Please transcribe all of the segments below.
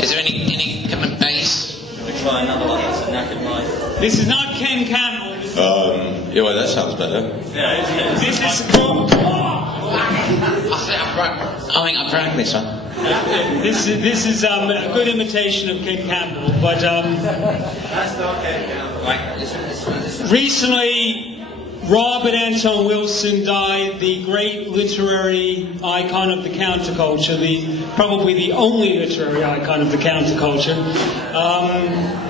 Is there any common base? We try another one. It's a knackered mic. This is not Ken Campbell. Yeah, well, that sounds better. Yeah, This is I think I broke this one. this is a good imitation of Ken Campbell, but that's not Ken Campbell. Right, this one. recently Robert Anton Wilson died, the great literary icon of the counterculture, probably the only literary icon of the counterculture.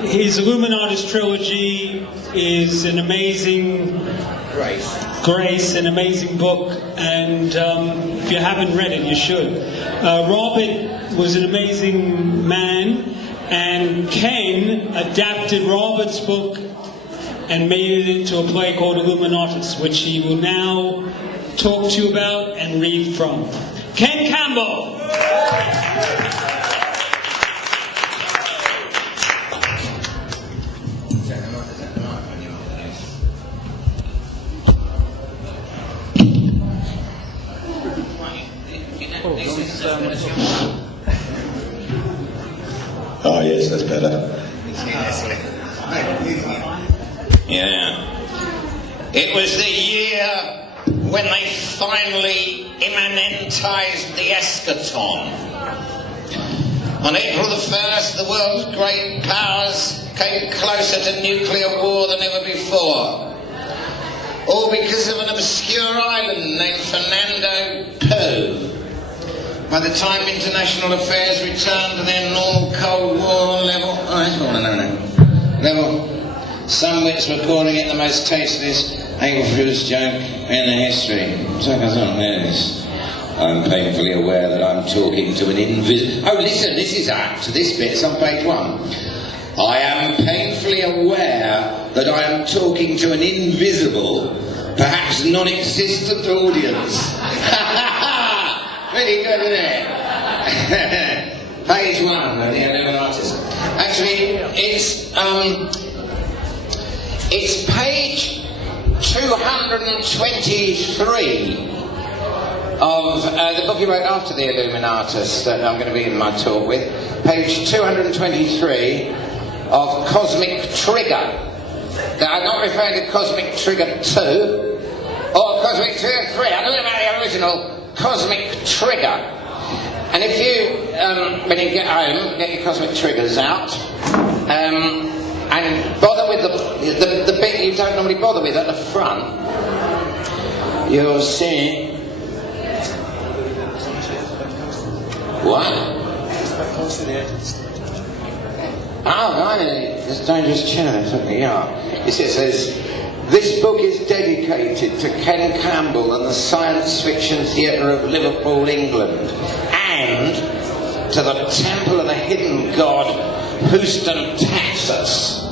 His Illuminatus trilogy is an amazing Grace, an amazing book, and if you haven't read it, you should. Robert was an amazing man, and Ken adapted Robert's book and made it into a play called Illuminatus, which he will now talk to you about and read from. Ken Campbell! Oh, yes, that's better. Yeah. It was the year when they finally immanentized the eschaton. On April the 1st, the world's great powers came closer to nuclear war than ever before. All because of an obscure island named Fernando Po. By the time international affairs returned to their normal Cold War level, some wits were calling it the most tasteless April-Fool's joke in the history. I'm painfully aware that I'm talking to an invisible... Oh, listen, this is apt. This bit's on page 1. I am painfully aware that I am talking to an invisible, perhaps non-existent audience. Pretty good, isn't it? Page 1 of the Illuminatus. Actually, it's page 223 of the book he wrote after the Illuminatus that I'm going to begin my talk with. Page 223 of Cosmic Trigger. Now, I'm not referring to Cosmic Trigger 2 or Cosmic Trigger 3. I'm talking about the original Cosmic Trigger. And if you, when you get home, get your Cosmic Triggers out, and bother with the bit you don't normally bother with at the front, you'll see... What? Oh, right, there's a dangerous chair, something, yeah. It says, this book is dedicated to Ken Campbell and the science fiction theatre of Liverpool, England, and to the temple of the hidden god, Houston, Texas.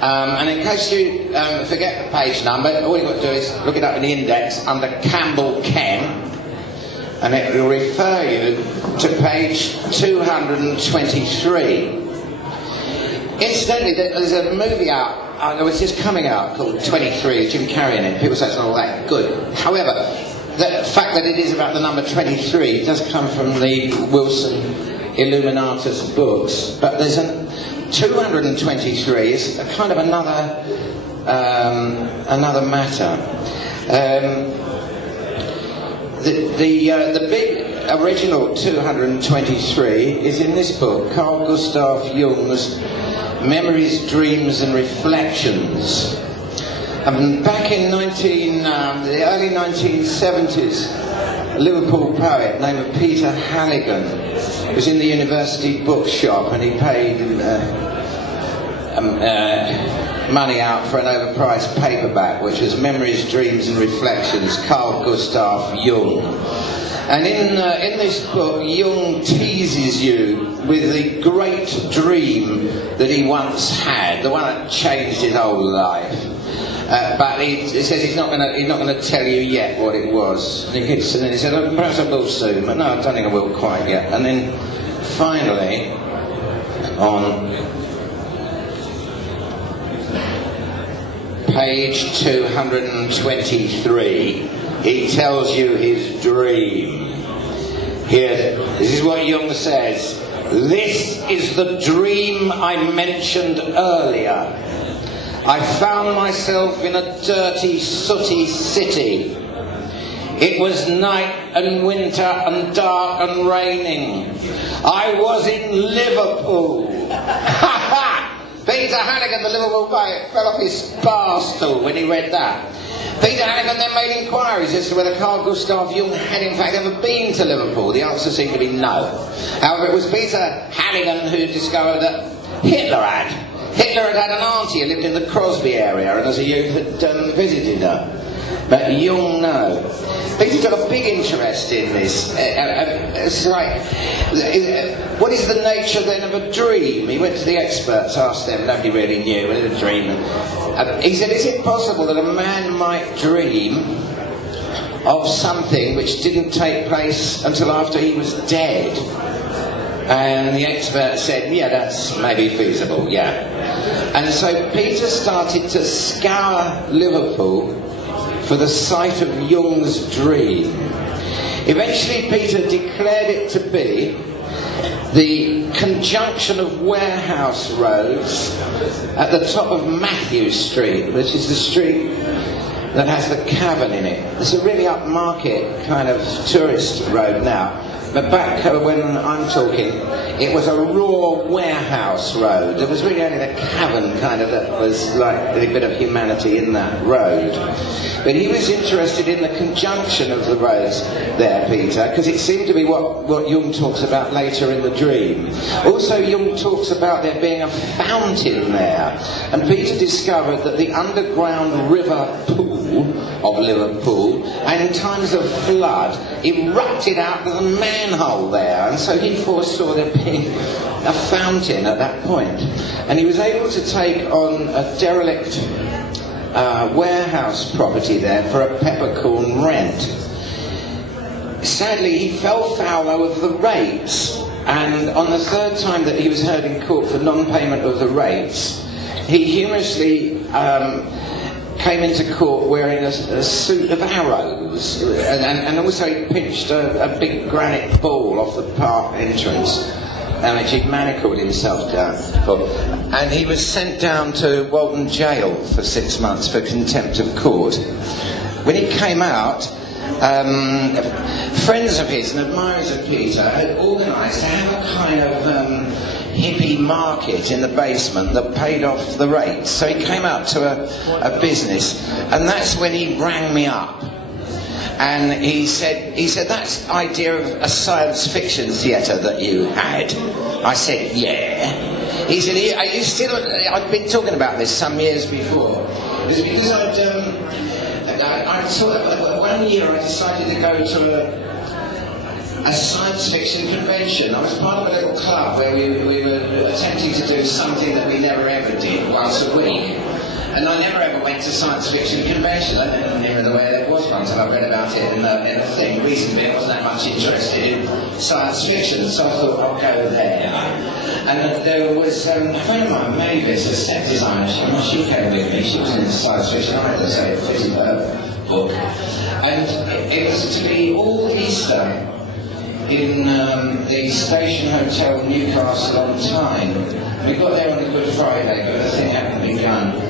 And in case you forget the page number, all you've got to do is look it up in the index under Campbell Ken, and it will refer you to page 223. Incidentally, there's a movie out, it was just coming out, called 23, with Jim Carrey in it. People say it's not all that good. However, the fact that it is about the number 23 does come from the Wilson Illuminatus books. But there's 223 is a kind of another matter. The big original 223 is in this book, Carl Gustav Jung's Memories, Dreams and Reflections. Back in the early 1970s, a Liverpool poet named Peter Halligan was in the university bookshop, and he paid money out for an overpriced paperback, which was Memories, Dreams and Reflections, Carl Gustav Jung. And in this book, Jung teases you with the great dream that he once had, the one that changed his whole life. But he says he's not going to tell you yet what it was. And then he said, oh, perhaps I will soon, but no, I don't think I will quite yet. And then finally, on page 223, he tells you his dream. Here, this is what Jung says. This is the dream I mentioned earlier. I found myself in a dirty, sooty city. It was night and winter and dark and raining. I was in Liverpool. Peter Hannigan, the Liverpool poet, fell off his bar stool when he read that. Peter Hannigan then made inquiries as to whether Carl Gustav Jung had in fact ever been to Liverpool. The answer seemed to be no. However, it was Peter Hannigan who discovered that Hitler had. Hitler had had an auntie who lived in the Crosby area and as a youth had visited her. But Jung, no. Peter took a big interest in this. It's like, what is the nature then of a dream? He went to the experts, asked them, nobody really knew, what is a dream? He said, is it possible that a man might dream of something which didn't take place until after he was dead? And the expert said, yeah, that's maybe feasible, yeah. And so Peter started to scour Liverpool for the site of Jung's dream. Eventually Peter declared it to be the conjunction of warehouse roads at the top of Matthew Street, which is the street that has the cavern in it. It's a really upmarket kind of tourist road now. But back when I'm talking, it was a raw warehouse road. There was really only the cavern kind of that was like a bit of humanity in that road. But he was interested in the conjunction of the roads there, Peter, because it seemed to be what Jung talks about later in the dream. Also, Jung talks about there being a fountain there. And Peter discovered that the underground river pool of Liverpool, and in times of flood, erupted out of the manhole there, and so he foresaw there being a fountain at that point. And he was able to take on a derelict warehouse property there for a peppercorn rent. Sadly, he fell foul of the rates, and on the third time that he was heard in court for non-payment of the rates, he humorously came into court wearing a suit of arrows, and also he pinched a big granite ball off the park entrance, which he'd manacled himself down for. And he was sent down to Walton Jail for 6 months for contempt of court. When he came out, friends of his and admirers of Peter had organised to have a kind of hippie market in the basement that paid off the rates. So he came out to a business, and that's when he rang me up. And he said, that's idea of a science fiction theatre that you had. I said, yeah. He said, are you still, I'd been talking about this some years before. It was because I saw, one year I decided to go to a science fiction convention. I was part of a little club where we were attempting to do something that we never ever did, once a week. And I never ever went to science fiction conventions. I didn't remember the way there was one until I read about it in a thing. Recently I wasn't that much interested in science fiction, so I thought I'll go there. And there was a friend of mine, Mavis, a set designer, she came with me. She was into science fiction. I had to say it fitted her book. And it was to be all Easter in the Station Hotel, Newcastle on Tyne. We got there on a Good Friday, but the thing hadn't begun.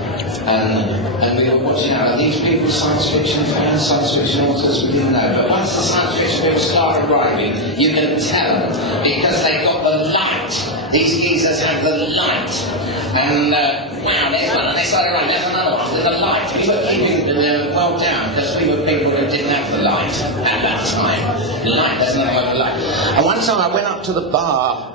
And we were watching out. Are these people science fiction fans, science fiction authors? We didn't know. But once the science fiction people started arriving, you can tell, because they got the light. These geezers have the light. And wow, there's one, and they started arriving, there's another one with the light. We were keeping them well down, because we were people who didn't have the light at that time. Light, there's another one with light. And one time I went up to the bar,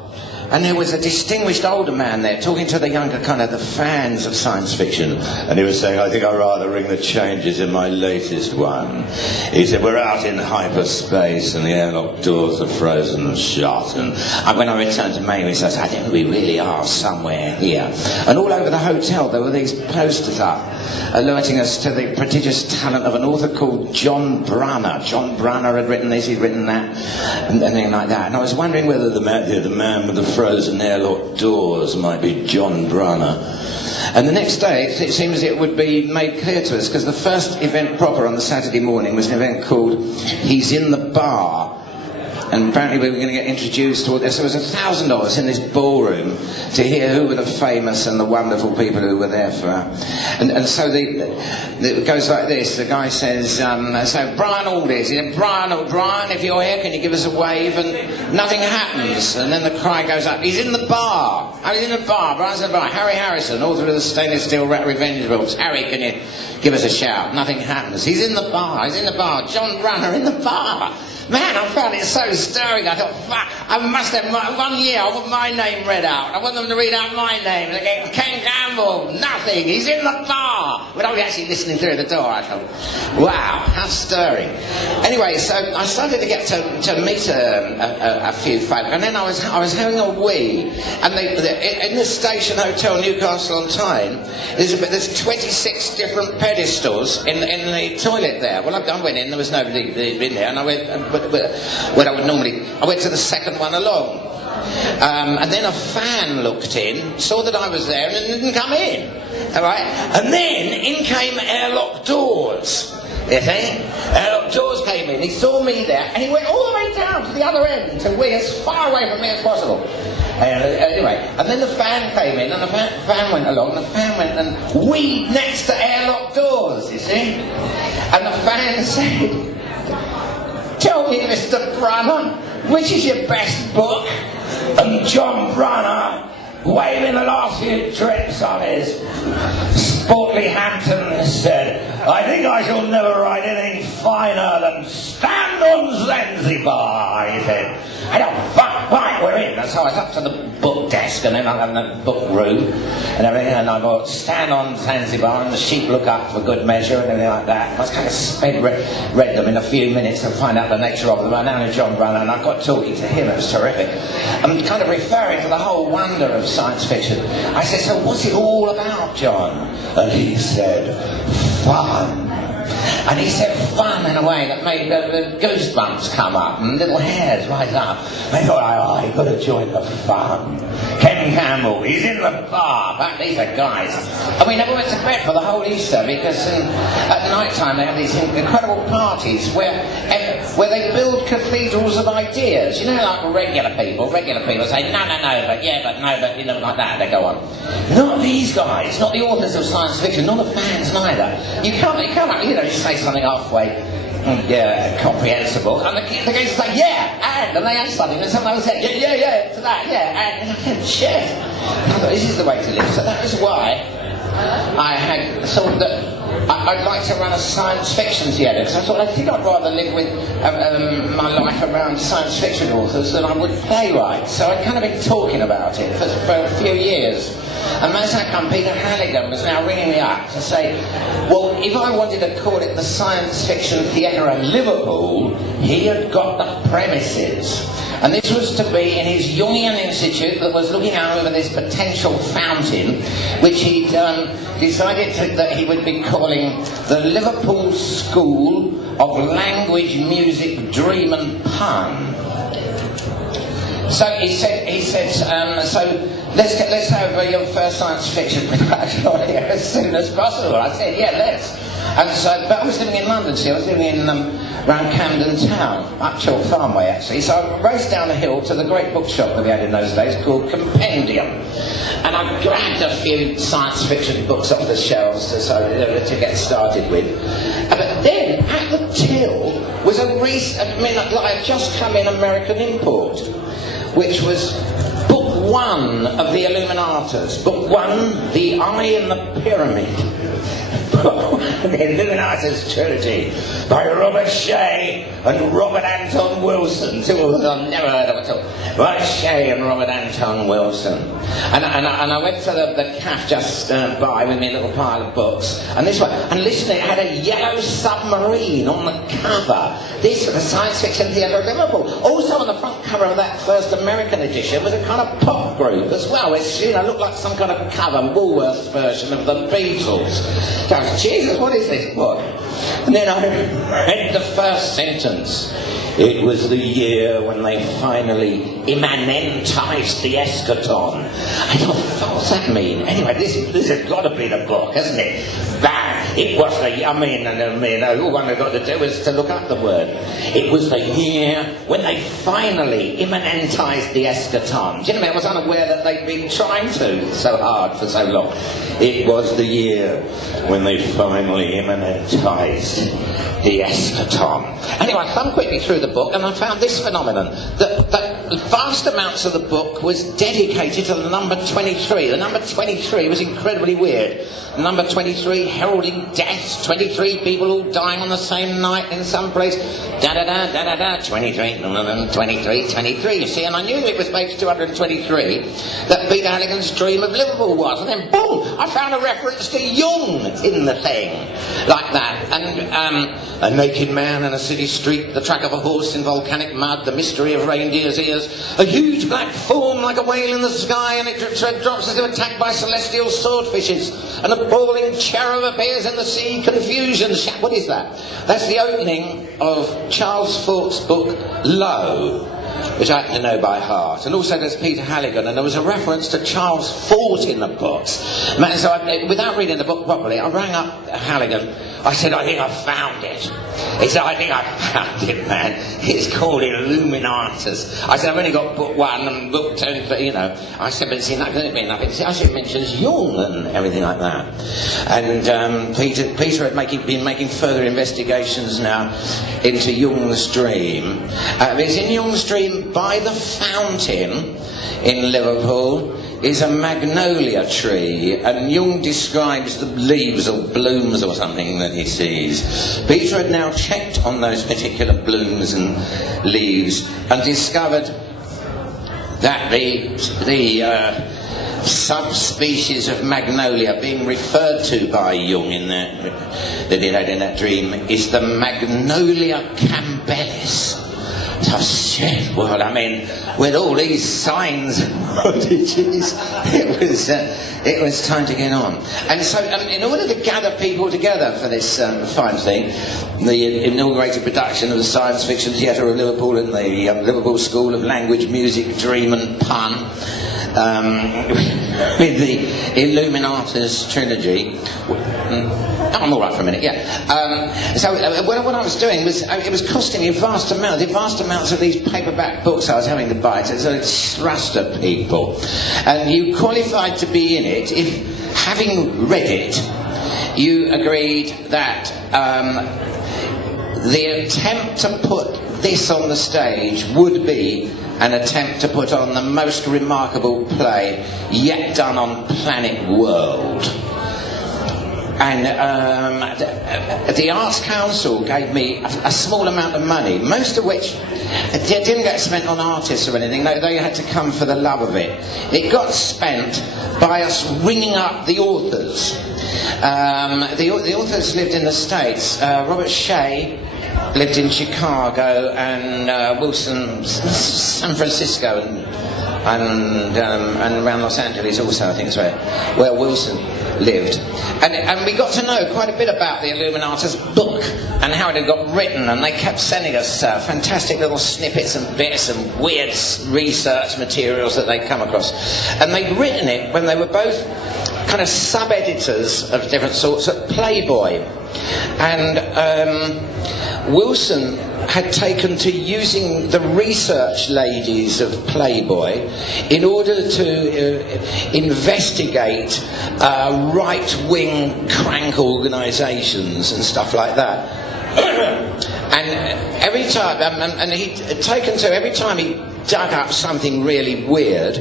and there was a distinguished older man there talking to the younger kind of the fans of science fiction. And he was saying, I think I'd rather ring the changes in my latest one. He said, we're out in hyperspace and the airlock doors are frozen and shut. And when I returned to Mavis, I said, I think we really are somewhere here. And all over the hotel there were these posters up alerting us to the prodigious talent of an author called John Brunner. John Brunner had written this, he'd written that, and anything like that. And I was wondering whether the man with the frozen airlock doors might be John Brunner. And the next day, it seems it would be made clear to us, because the first event proper on the Saturday morning was an event called He's in the Bar. and apparently we were going to get introduced to all this. There was $1,000 in this ballroom to hear who were the famous and the wonderful people who were there for her. And so it goes like this. The guy says, so Brian Aldiss, he said, Brian, if you're here, can you give us a wave? And nothing happens. And then the cry goes up, he's in the bar. Oh, he's in the bar. Brian's in the bar. Harry Harrison, author of the stainless steel Rat Revenge books. Harry, can you give us a shout? Nothing happens. He's in the bar. He's in the bar. John Brunner in the bar. Man, I found it so stirring. I thought, fuck, I must have 1 year. I want my name read out. I want them to read out my name. They get Ken Campbell. Nothing. He's in the bar. But I was actually listening through the door. I thought, wow, how stirring. Anyway, so I started to get to meet a few folk, and then I was having a wee, and in the Station Hotel, Newcastle on Tyne, there's 26 different pedestals in the toilet there. Well, I went in. There was nobody in there, and I went. I went to the second one along. And then a fan looked in, saw that I was there, and didn't come in. All right? And then in came airlock doors. You see? Airlock doors came in. He saw me there, and he went all the way down to the other end to wee as far away from me as possible. Anyway, and then the fan came in, and the fan went along, and the fan went and weed next to airlock doors, you see? And the fan said, tell me, Mr. Brunner, which is your best book? And John Brunner, waving the last few trips on his sportly Hampton, said, I think I shall never write anything finer than Stand on Zanzibar, he said. I don't fuck, right, we're in. So I was up to the book desk, and then I'm in the book room and everything, and I got Stand on Zanzibar, and the sheep look up for good measure and everything like that. I was kind of read them in a few minutes to find out the nature of them. I now know John Brunner, and I got talking to him. It was terrific. I'm kind of referring to the whole wonder of science fiction. I said, so what's it all about, John? And he said, fun. And he said fun in a way that made the goosebumps come up and little hairs rise up. I thought, you've got to join the fun. Ken Campbell, he's in the bar. But these are guys. And we never went to bed for the whole Easter because at night time they have these incredible parties where they build cathedrals of ideas. You know, like regular people say, no, but yeah, but no, but you know, like that, they go on. Not these guys, not the authors of science fiction, not the fans neither. You come up, you know, just say something halfway comprehensible, and the guys say, yeah, and they add something, and someone will say, yeah, to that, yeah, and shit. I thought, this is the way to live. So that was why I had thought that I'd like to run a science fiction theatre, because I thought I think I'd rather live with my life around science fiction authors than I would playwrights. So I'd kind of been talking about it for a few years. And that's how come Peter Halligan was now ringing me up to say, well, if I wanted to call it the Science Fiction Theatre of Liverpool, he had got the premises. And this was to be in his Jungian Institute that was looking out over this potential fountain, which he'd decided that he would be calling the Liverpool School of Language, Music, Dream and Pun. So he said, so let's have your first science fiction production on here as soon as possible. I said, yeah, let's. And so, but I was living in London, see, I was living in around Camden Town, up Chalk Farmway actually. So I raced down the hill to the great bookshop that we had in those days called Pendulum. And I grabbed a few science fiction books off the shelves to get started with. But then, at the till, was I'd just come in American import, which was book 1 of the Illuminatus. Book 1, The Eye in the Pyramid. The Illuminatus Trilogy by Robert Shea and Robert Anton Wilson. Two authors I've never heard of at all. Robert Shea and Robert Anton Wilson. And I went to the cafe just by with my little pile of books. And this one, and listen, it had a yellow submarine on the cover. This was the Science Fiction Theatre of Liverpool. Also on the front cover of that first American edition was a kind of pop group as well, which, you know, looked like some kind of cover Woolworths version of the Beatles. So I was, Jesus, what is this book? And then I read the first sentence. It was the year when they finally immanentized the eschaton. I thought, what's that mean? Anyway, this has got to be the book, hasn't it? Bang! It was all one I got to do was to look up the word. It was the year when they finally immanentized the eschaton. Do you know, I was unaware that they'd been trying to so hard for so long. It was the year when they finally immanentized the eschaton. Anyway, I thumbed quickly through the book and I found this phenomenon, that vast amounts of the book was dedicated to the number 23. The number 23 was incredibly weird. Number 23 heralding death, 23 people all dying on the same night in some place. Da-da-da, 23, 23, 23, you see, and I knew it was page 223 that Peter Halligan's Dream of Liverpool was, and then boom, I found a reference to Jung in the thing, like that, and a naked man in a city street, the track of a horse in volcanic mud, the mystery of reindeer's ears, a huge black form like a whale in the sky, and it drops as if attacked by celestial swordfishes, and a bawling cherub appears in the sea, confusion. What is that? That's the opening of Charles Fort's book, Lo, which I happen to know by heart. And also there's Peter Halligan, and there was a reference to Charles Fort in the books. So without reading the book properly, I rang up Halligan. I said, I think I found it. He said, I think I found it, man. It's called Illuminatus. I said, I've only got book 1 and book 2, but, you know. I said, but see, that doesn't mean nothing. He said, I should mention Jung and everything like that. And Peter had been making further investigations now into Jung's dream. It's in Jung's dream, by the fountain in Liverpool is a magnolia tree, and Jung describes the leaves or blooms or something that he sees. Peter had now checked on those particular blooms and leaves and discovered that the subspecies of magnolia being referred to by Jung in that he had in that dream is the Magnolia campbellis. Oh shit, well, I mean, with all these signs and prodigies, it was time to get on. And so, in order to gather people together for this fine thing, the inaugurated production of the Science Fiction Theatre of Liverpool and the Liverpool School of Language, Music, Dream and Pun, with the Illuminatus Trilogy. I'm all right for a minute, yeah. So what I was doing was, it was costing me vast amounts of these paperback books I was having to buy to thrust at people. And you qualified to be in it if, having read it, you agreed that the attempt to put this on the stage would be an attempt to put on the most remarkable play yet done on planet World. And the Arts Council gave me a small amount of money, most of which didn't get spent on artists or anything. They had to come for the love of it. It got spent by us ringing up the authors. The authors lived in the States. Robert Shea lived in Chicago, and Wilson, San Francisco, and around Los Angeles also, I think is where Wilson lived. And we got to know quite a bit about the Illuminatus book and how it had got written, and they kept sending us fantastic little snippets and bits and weird research materials that they'd come across. And they'd written it when they were both kind of sub-editors of different sorts at Playboy. And Wilson had taken to using the research ladies of Playboy in order to investigate right-wing crank organisations and stuff like that. And every time, and he'd taken to, every time he dug up something really weird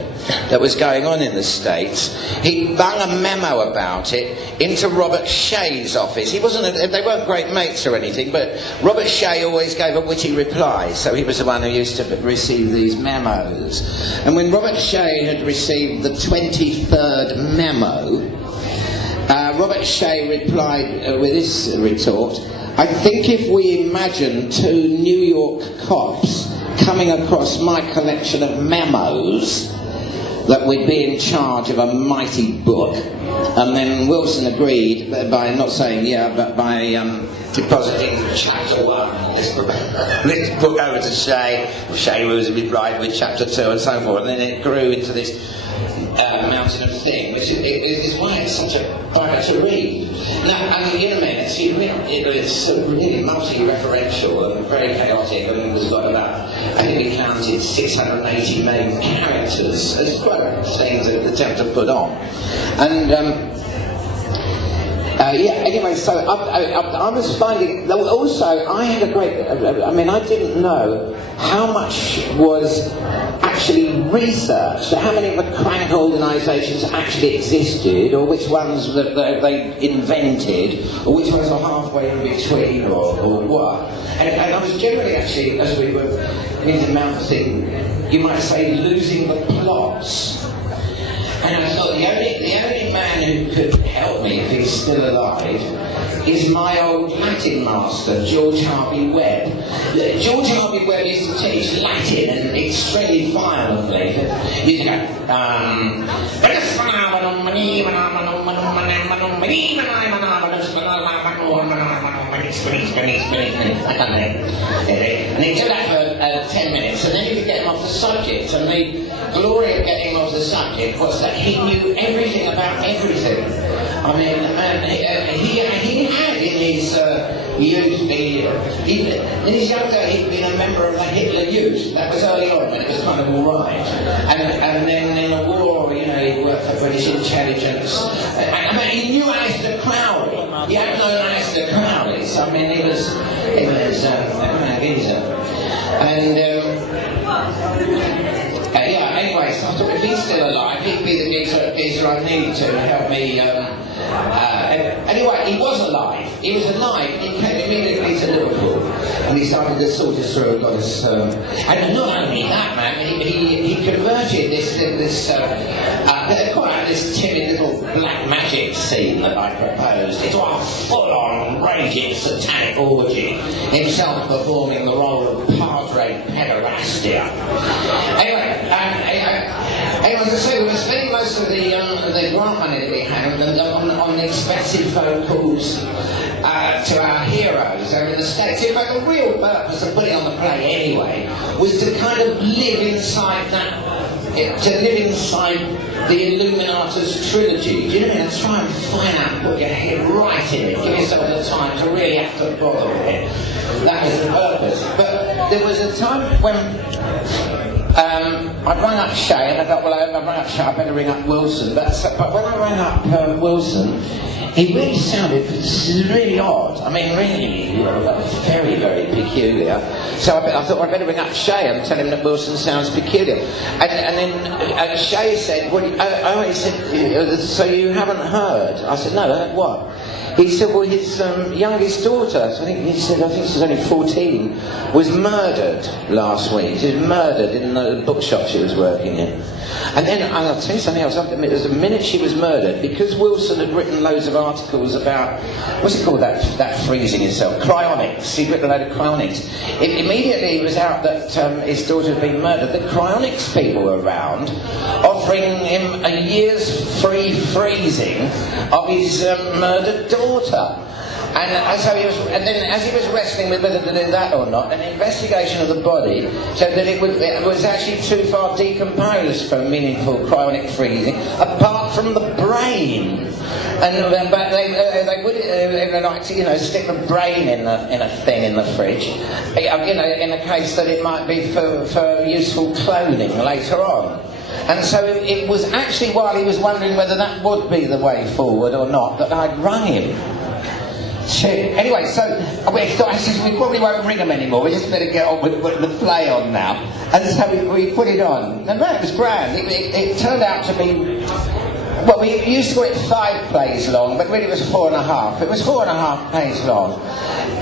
that was going on in the States, he bung a memo about it into Robert Shea's office. They weren't great mates or anything, but Robert Shea always gave a witty reply, so he was the one who used to receive these memos. And when Robert Shea had received the 23rd memo, Robert Shea replied with this retort: I think if we imagine 2 New York cops coming across my collection of memos, that we'd be in charge of a mighty book. And then Wilson agreed by not saying yeah, but by depositing chapter 1 this book over to Shay. Shay was a bit right with chapter 2 and so forth, and then it grew into this mountain of thing, which is why it's such a bugger to read. Now, I mean, Illuminatus, it's really multi-referential and very chaotic, and there's got about, I think we counted 680 main characters. It's quite a thing to attempt to put on. And yeah, anyway, so I was finding, also, I had a great, I mean, I didn't know how much was actually researched, how many of the crank organisations actually existed, or which ones that they invented, or which ones are halfway in between, or what. And I was generally actually, as we were into mounting, you might say, losing the plots. And I thought the only man who could help me, if he's still alive, is my old Latin master, George Harvey Webb. George Harvey Webb used to teach Latin, and extremely violently. You can go, and he did that for 10 minutes, and then you could get him off the subject. And the glory of getting him off the subject was that he knew everything about everything. I mean, he had in his youth, in his young days, he'd been a member of the Hitler Youth. That was early on, when it was kind of all right. And then in the war, you know, he worked for British intelligence. I mean, he knew Alistair Crowley. He had known Alistair Crowley. So, I mean, he was a geezer. And yeah, anyway, so I thought if he's still alive, he'd be the geezer I need to help me. Anyway, he was alive. He was alive. He came immediately to Liverpool, and he started to sort us through a lot of. And not only that, man, he converted this timid little black magic scene that I proposed into a full-on raging satanic orgy. Himself performing the role of Padre Pederastia. Anyway, as I say, we were spending most of the grant money that we had on the expensive phone calls to our heroes over in the States. In fact, the real purpose of putting on the play anyway was to kind of live inside the Illuminatus Trilogy. Do you know what I mean? And try and find out, put your head right in it, give yourself the time to really have to bother with it. That was the purpose. But there was a time when I rang up Shay, and I thought, well, I rang up Shay, I better ring up Wilson. But when I rang up Wilson, he really sounded really odd. I mean, really, very, very peculiar. So I thought, well, I better ring up Shay and tell him that Wilson sounds peculiar. And then Shay said, well, he said, so you haven't heard? I said, no, heard what? He said, well, his youngest daughter, so I think she's only 14, was murdered last week. She was murdered in the bookshop she was working in. And then, I'll tell you something else, it was the minute she was murdered, because Wilson had written loads of articles about, what's it called, that freezing itself, cryonics. He'd written a load of cryonics. Immediately it was out that his daughter had been murdered. The cryonics people were around, offering him a year's free freezing of his murdered daughter. And so he was, and then as he was wrestling with whether to do that or not, an investigation of the body showed that it was actually too far decomposed for meaningful cryonic freezing, apart from the brain. And but they would like to, stick the brain in a thing in the fridge, in a case that it might be for useful clothing later on. And so it was actually while he was wondering whether that would be the way forward or not that I'd rung him. Anyway, so I said we probably won't ring them anymore. We just better get on with the play on now. And so we put it on. And that was grand. It turned out to be. Well, we used to call it 5 plays long, but really it was 4.5. It was 4.5 plays long.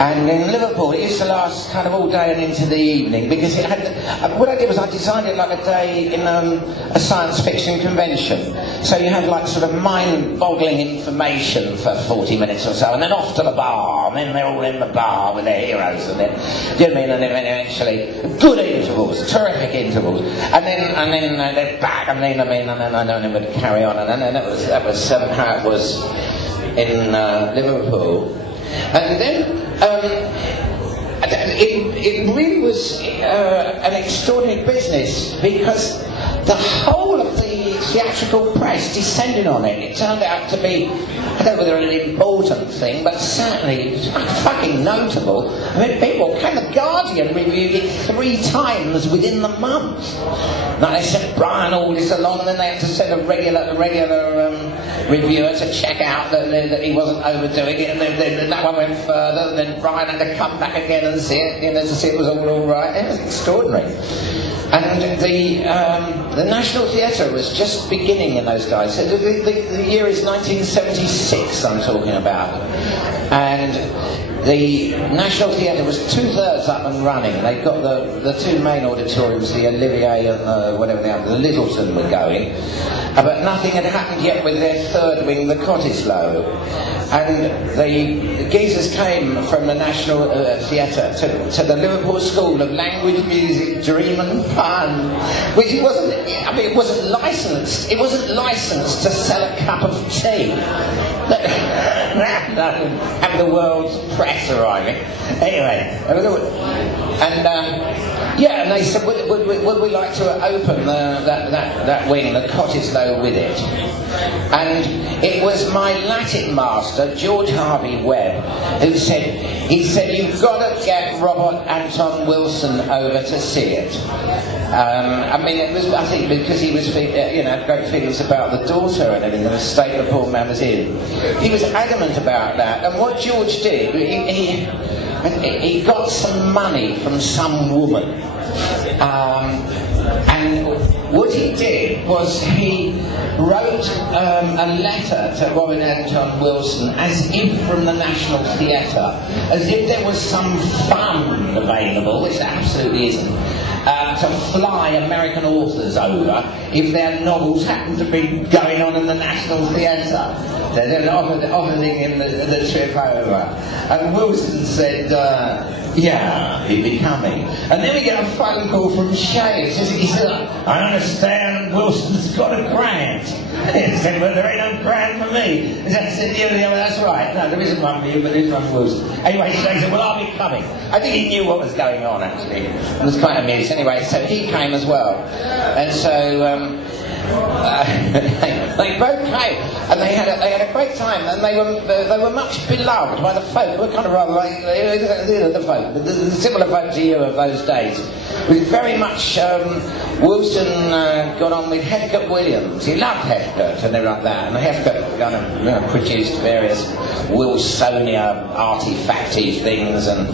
And in Liverpool, it used to last kind of all day and into the evening, because it had. What I did was I designed it like a day in a science fiction convention. So you had like sort of mind-boggling information for 40 minutes or so, and then off to the bar, and then they're all in the bar with their heroes, and then, do you know what I mean? And then eventually, good intervals, terrific intervals, and then they're back, and then it would carry on, and then that was how it was in Liverpool. And then it really was an extraordinary business, because the whole of the theatrical press descended on it. It turned out to be, I don't know whether an important thing, but certainly fucking notable. I mean, people, the Guardian reviewed it 3 times within the month. Now they sent Brian all this along, and then they had to send a regular reviewer to check out that he wasn't overdoing it, and then that one went further, and then Brian had to come back again and see it, to see it was all right. It was extraordinary. And the National Theatre was just beginning in those days. So the year is 1976 I'm talking about. And the National Theatre was 2/3 up and running. They've got the 2 main auditoriums, the Olivier and whatever they are, the Littleton were going. But nothing had happened yet with their 3rd wing, the Cottesloe. And the geezers came from the National Theatre to the Liverpool School of Language, Music, Dream and Fun, which it wasn't licensed. It wasn't licensed to sell a cup of tea. Have the world's press arriving. Anyway, and they said, would we like to open that wing, the Cottesloe, with it? And it was my Latin master, George Harvey Webb, who said, you've got to get Robert Anton Wilson over to see it. It was, I think, because he was, had great feelings about the daughter and everything, the state the poor man was in. He was adamant about that, and what George did, he got some money from some woman, and what he did was he wrote a letter to Robert Anton Wilson, as if from the National Theatre, as if there was some fund available, which there absolutely isn't, to fly American authors over if their novels happened to be going on in the National Theatre. They're offering him the trip over. And Wilson said, yeah, he'd be coming. And then we get a phone call from Shay. He said, I understand Wilson's got a grant. He said, well, there ain't no grant for me. And I said, yeah, well, that's right. No, there isn't one for you, but there's one for Wilson. Anyway, Shay said, well, I'll be coming. I think he knew what was going on, actually. It was quite amused. Anyway, so he came as well. And so they both came, and they had a great time, and they were much beloved by the folk. They were kind of rather like the folk, the similar folk to you of those days. It was very much Wilson got on with Hesketh Williams. He loved Hesketh and everything like that, and Hesketh kind of produced various Wilsonia artifacty things, and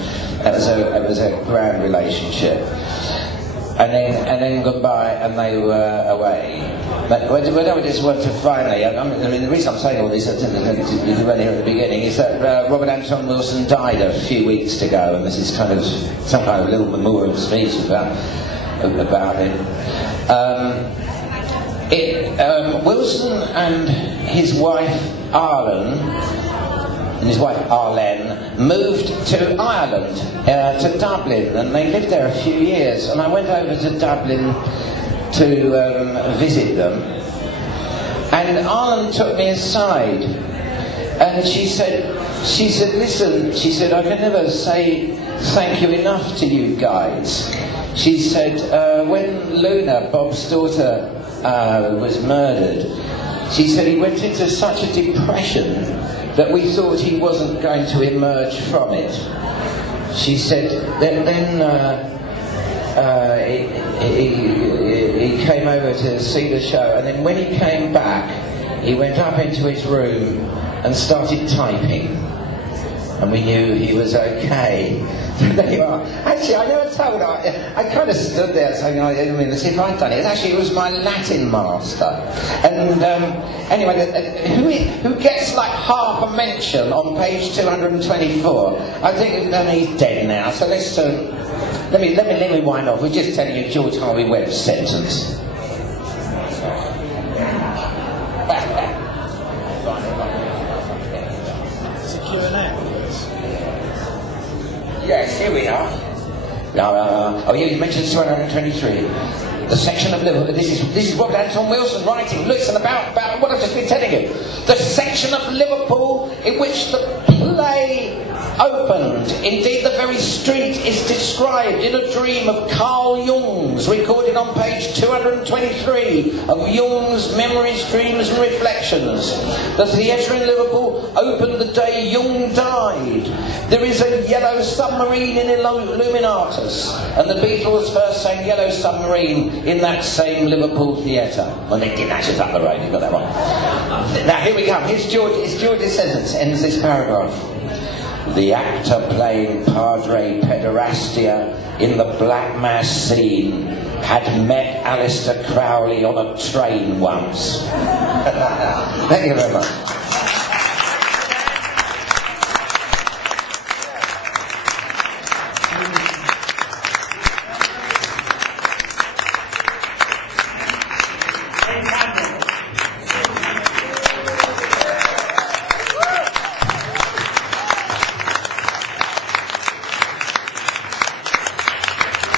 it was a grand relationship. And then goodbye, and they were away. But when I just went to finally, the reason I'm saying all this, you read here at the beginning, is that Robert Anton Wilson died a few weeks ago, and this is kind of some kind of little memorial speech about it. Wilson and his wife Arlene moved to Ireland, to Dublin, and they lived there a few years. And I went over to Dublin to visit them, and Arlene took me aside, and she said, listen, she said, I can never say thank you enough to you guys. She said, when Luna, Bob's daughter, was murdered, she said he went into such a depression that we thought he wasn't going to emerge from it. She said, he came over to see the show, and then when he came back, he went up into his room and started typing. And we knew he was okay. There you are. Actually, I never told her. I kind of stood there saying, as if I'd done it. Actually, it was my Latin master. And anyway, who gets like half a mention on page 224. I think he's dead now. So let's let me wind off. We're just telling you George Harvey Webb's sentence. Yes, here we are. You mentioned 223. The section of Liverpool. This is Robert Anton Wilson writing. Listen about what I've just been telling you. The section reflection of Liverpool in which the play opened. Indeed, the very street is described in a dream of Carl Jung's, recorded on page 223 of Jung's Memories, Dreams and Reflections. The theatre in Liverpool opened the day Jung died. There is a yellow submarine in Illuminatus, and the Beatles first sang Yellow Submarine in that same Liverpool theatre. Well, they didn't actually up the road, you got that one. Now, here we come. Here's George's sentence, ends this paragraph. The actor playing Padre Pederastia in the Black Mass scene had met Alistair Crowley on a train once. Thank you very much.